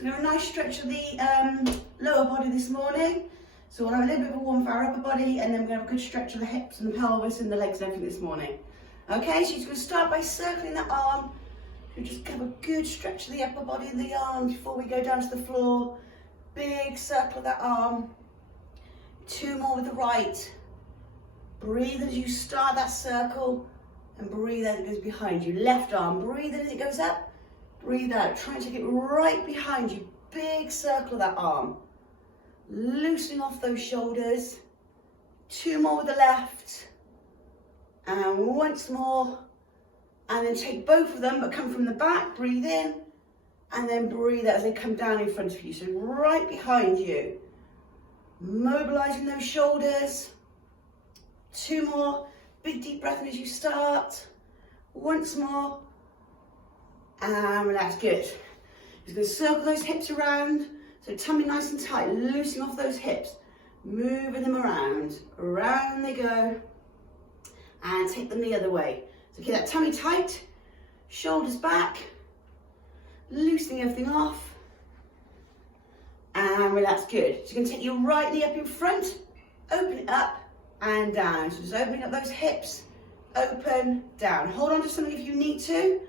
So we're going to have a nice stretch of the lower body this morning. So we'll have a little bit of a warm for our upper body, and then we're going to have a good stretch of the hips and the pelvis and the legs and everything this morning. Okay, so you're going to start by circling the arm. So just have a good stretch of the upper body and the arms before we go down to the floor. Big circle of that arm. 2 more with the right. Breathe as you start that circle, and breathe as it goes behind you. Left arm, breathe in as it goes up. Breathe out, try and take it right behind you. Big circle of that arm. Loosening off those shoulders. 2 more with the left. And once more. And then take both of them, but come from the back, breathe in. And then breathe out as they come down in front of you. So right behind you. Mobilizing those shoulders. 2 more. Big deep breath in as you start. Once more. And relax, good. You're going to circle those hips around, so tummy nice and tight, loosening off those hips, moving them around they go, and take them the other way. So keep that tummy tight, shoulders back, loosening everything off, and relax, good. So you're going to take your right knee up in front, open it up and down. So just opening up those hips, open, down. Hold on to something if you need to.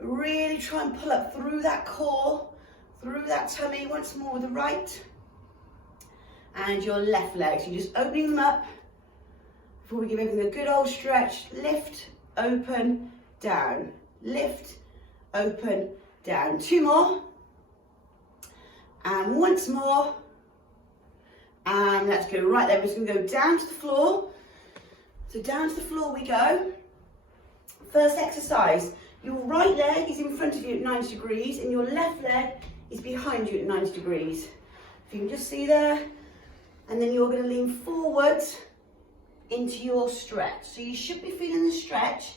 Really try and pull up through that core, through that tummy. Once more with the right and your left leg. So you're just opening them up before we give everything a good old stretch. Lift, open, down. Lift, open, down. 2 more. And once more. And let's go right there. We're just going to go down to the floor. So down to the floor we go. First exercise. Your right leg is in front of you at 90 degrees and your left leg is behind you at 90 degrees. If you can just see there. And then you're going to lean forwards into your stretch. So you should be feeling the stretch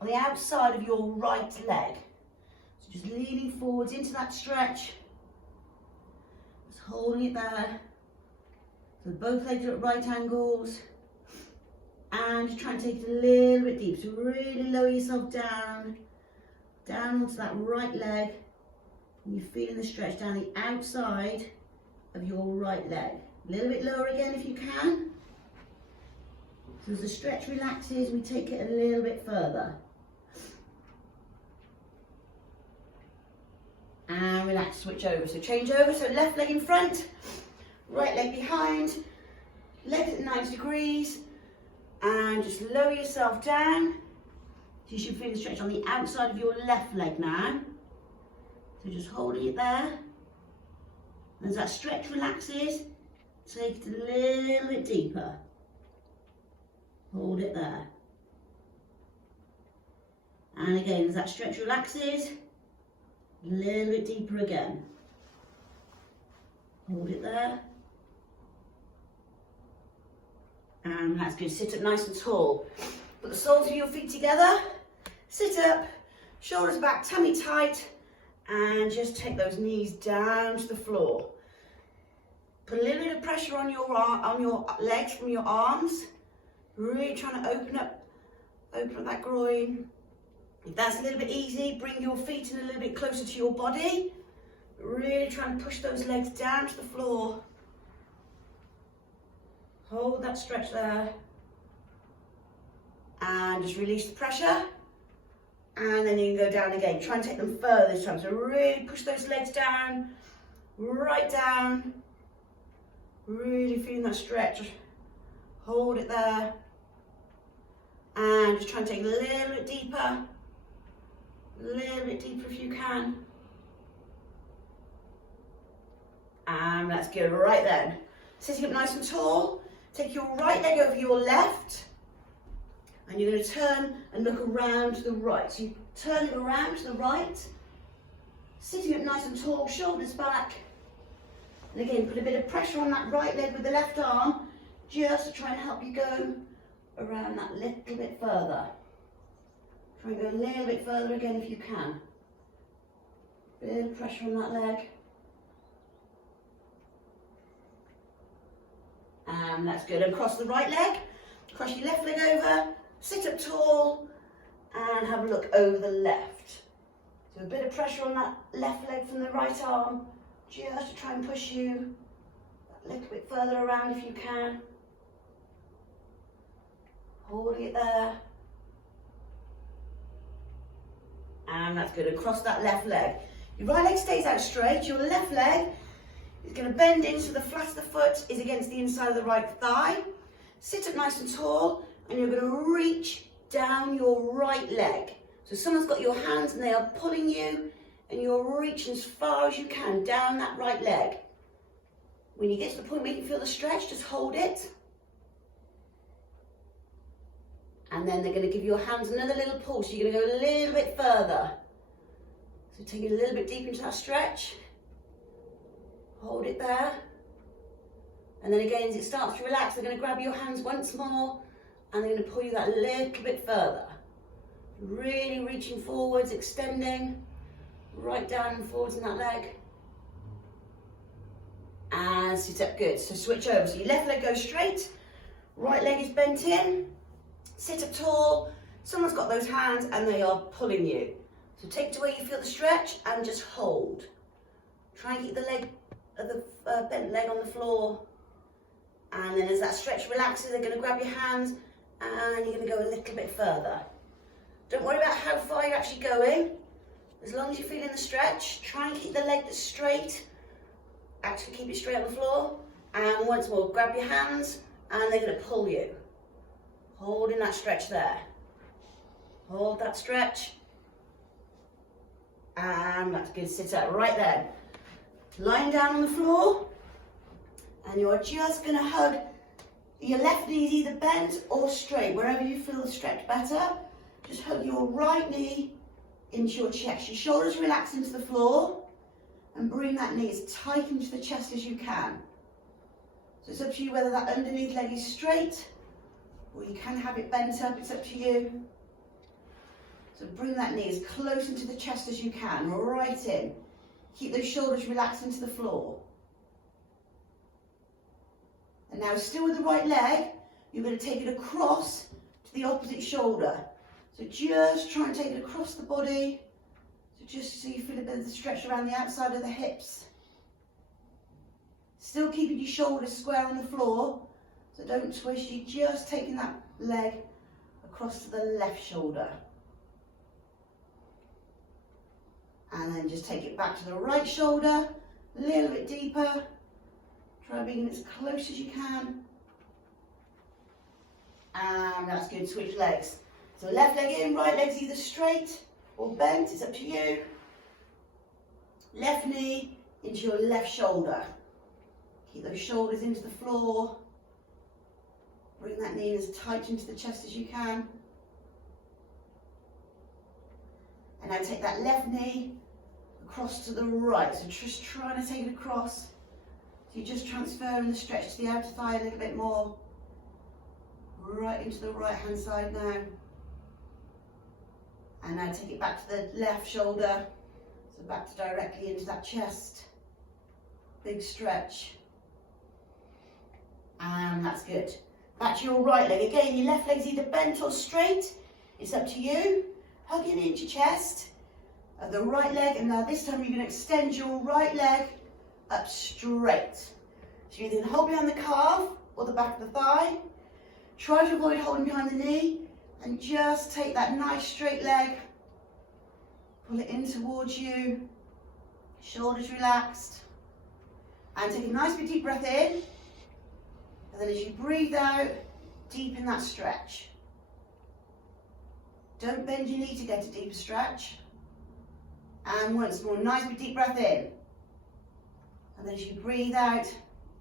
on the outside of your right leg. So just leaning forwards into that stretch. Just holding it there. So both legs are at right angles. And just try and take it a little bit deep. So really lower yourself down onto that right leg, and you're feeling the stretch down the outside of your right leg. A little bit lower again if you can. So as the stretch relaxes, we take it a little bit further. And relax, switch over. So change over, so left leg in front, right leg behind, legs at 90 degrees, and just lower yourself down. So you should feel the stretch on the outside of your left leg now. So just holding it there. As that stretch relaxes, take it a little bit deeper. Hold it there. And again, as that stretch relaxes, a little bit deeper again. Hold it there. And that's good. Sit up nice and tall. Put the soles of your feet together. Sit up, shoulders back, tummy tight, and just take those knees down to the floor. Put a little bit of pressure on your legs from your arms. Really trying to open up that groin. If that's a little bit easy, bring your feet in a little bit closer to your body. Really trying to push those legs down to the floor. Hold that stretch there. And just release the pressure. And then you can go down again. Try and take them further this time. So really push those legs down, right down. Really feeling that stretch. Hold it there. And just try and take a little bit deeper. A little bit deeper if you can. And that's good. Right then. Sitting up nice and tall. Take your right leg over your left. And you're going to turn and look around to the right. So you're turning around to the right, sitting up nice and tall, shoulders back. And again, put a bit of pressure on that right leg with the left arm, just to try and help you go around that little bit further. Try and go a little bit further again if you can. Bit of pressure on that leg. And that's good. And cross the right leg, cross your left leg over. Sit up tall and have a look over the left. So a bit of pressure on that left leg from the right arm, just to try and push you a little bit further around if you can. Holding it there. And that's good, across that left leg. Your right leg stays out straight, your left leg is going to bend in so the flat of the foot is against the inside of the right thigh. Sit up nice and tall, and you're going to reach down your right leg. So someone's got your hands and they are pulling you, and you're reaching as far as you can down that right leg. When you get to the point where you can feel the stretch, just hold it. And then they're going to give your hands another little pull, so you're going to go a little bit further. So take it a little bit deeper into that stretch. Hold it there. And then again, as it starts to relax, they're going to grab your hands once more, and they're going to pull you that little bit further. Really reaching forwards, extending, right down and forwards in that leg. And sit up, good. So switch over. So your left leg goes straight, right leg is bent in. Sit up tall, someone's got those hands and they are pulling you. So take it to where you feel the stretch and just hold. Try and keep the leg, the bent leg on the floor. And then as that stretch relaxes, they're going to grab your hands and you're going to go a little bit further. Don't worry about how far you're actually going. As long as you're feeling the stretch, try and keep the leg that's straight. Actually keep it straight on the floor. And once more, grab your hands and they're going to pull you. Holding that stretch there. Hold that stretch. And that's good. Sit up right then. Lying down on the floor. And you're just going to hug your left knee, either bent or straight, wherever you feel the stretch better. Just hug your right knee into your chest. Your shoulders relax into the floor. And bring that knee as tight into the chest as you can. So it's up to you whether that underneath leg is straight, or you can have it bent up, it's up to you. So bring that knee as close into the chest as you can, right in. Keep those shoulders relaxed into the floor. And now still with the right leg, you're going to take it across to the opposite shoulder. So just try and take it across the body, so just so you feel a bit of the stretch around the outside of the hips. Still keeping your shoulders square on the floor. So don't twist, you're just taking that leg across to the left shoulder. And then just take it back to the right shoulder, a little bit deeper. Try being as close as you can. And that's good, switch legs. So left leg in, right leg's either straight or bent, it's up to you. Left knee into your left shoulder. Keep those shoulders into the floor. Bring that knee as tight into the chest as you can. And now take that left knee across to the right. So just trying to take it across. So you're just transferring the stretch to the outer thigh a little bit more. Right into the right hand side now. And now take it back to the left shoulder. So back to directly into that chest. Big stretch. And that's good. Back to your right leg. Again, your left leg's either bent or straight. It's up to you. Hugging into your chest. The right leg, and now this time you're going to extend your right leg up straight. So you're either going to hold behind the calf or the back of the thigh. Try to avoid holding behind the knee, and just take that nice straight leg. Pull it in towards you. Shoulders relaxed. And take a nice big deep breath in. And then as you breathe out, deepen that stretch. Don't bend your knee to get a deeper stretch. And once more, nice big deep breath in. And then as you breathe out,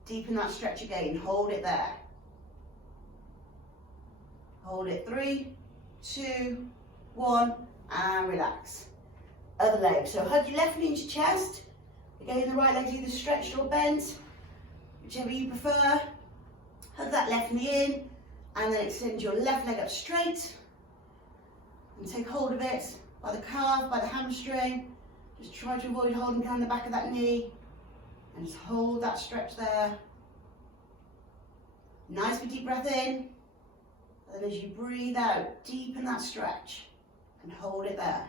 deepen that stretch again. Hold it there. Hold it, 3, 2, 1, and relax. Other leg. So hug your left knee into your chest. Again, the right leg's either stretched or bent, whichever you prefer. Hug that left knee in, and then extend your left leg up straight. And take hold of it by the calf, by the hamstring. Just try to avoid holding down the back of that knee. And just hold that stretch there. Nice big deep breath in. And then as you breathe out, deepen that stretch. And hold it there.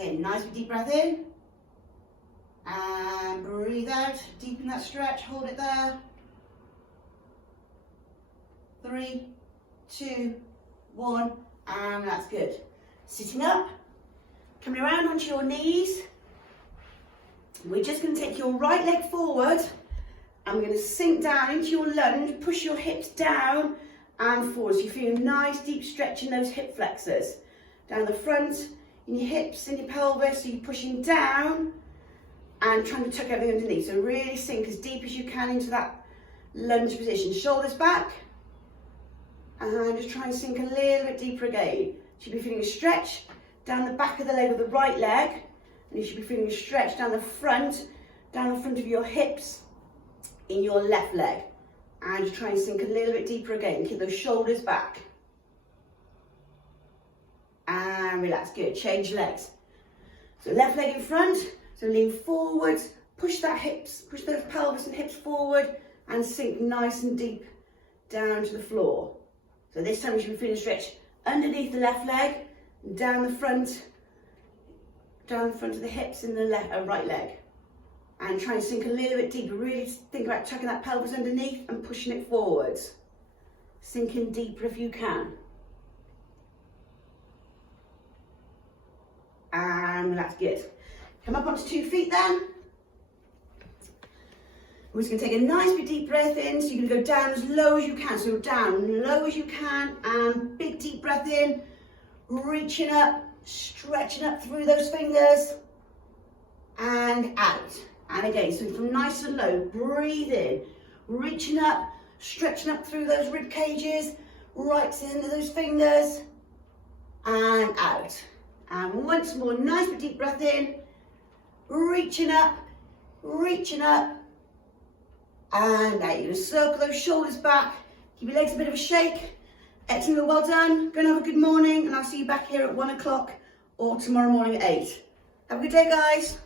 And again, nice deep breath in. And breathe out, deepen that stretch, hold it there. 3, 2, 1, and that's good. Sitting up, coming around onto your knees. We're just going to take your right leg forward and we're going to sink down into your lunge, push your hips down and forward. So you feel a nice deep stretch in those hip flexors. Down the front, in your hips, in your pelvis, so you're pushing down and trying to tuck everything underneath. So really sink as deep as you can into that lunge position. Shoulders back. And just try and sink a little bit deeper again. You should be feeling a stretch down the back of the leg of the right leg. And you should be feeling a stretch down the front of your hips in your left leg. And just try and sink a little bit deeper again. Keep those shoulders back. And relax, good. Change legs. So left leg in front, so lean forwards, push those pelvis and hips forward and sink nice and deep down to the floor. So this time you should be feeling a stretch underneath the left leg, down the front of the hips in the right leg. And try and sink a little bit deeper. Really think about tucking that pelvis underneath and pushing it forwards. Sinking deeper if you can. And relax, good. Come up onto 2 feet then. We're just going to take a nice big deep breath in. So you're going to go down as low as you can. So down low as you can and big deep breath in. Reaching up, stretching up through those fingers and out. And again, so from nice and low, breathe in. Reaching up, stretching up through those rib cages, right into those fingers and out. And once more, nice big deep breath in. Reaching up, and now you're going to circle those shoulders back, give your legs a bit of a shake. Excellent, well done. Go and have a good morning, and I'll see you back here at 1 o'clock or tomorrow morning at 8. Have a good day, guys.